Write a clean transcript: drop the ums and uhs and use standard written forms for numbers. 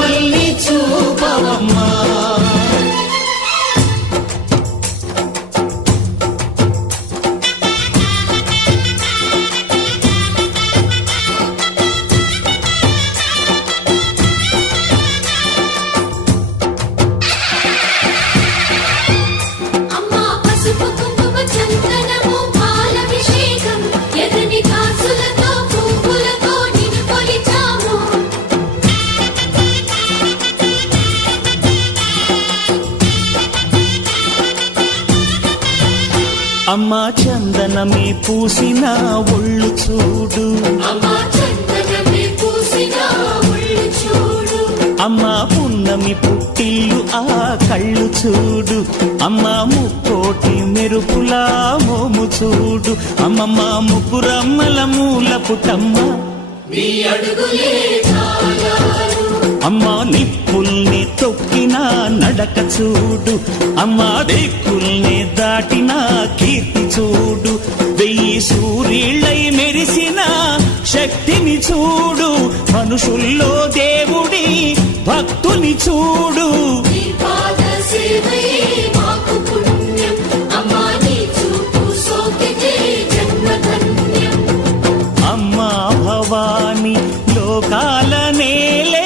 మళ్ళీ చూపవమ్మా. అమ్మా చందనమే పూసిన ఒళ్ళు చూడు, అమ్మా పున్నమి పుట్టిల్లు ఆ కళ్ళు చూడు, అమ్మా ముక్కోటి మెరుపులా మోము చూడు, అమ్మమ్మ ముగ్గురమ్మల మూల పుట్టమ్మ అమ్మా నిప్పుల్ని తొక్కిన నడక చూడు, అమ్మా దిక్కుల్ని దాటిన కీర్తి చూడు, 1000 సూర్యుళ్ళై మెరిసిన శక్తిని చూడు, మనుషుల్లో దేవుడి భక్తుని చూడు.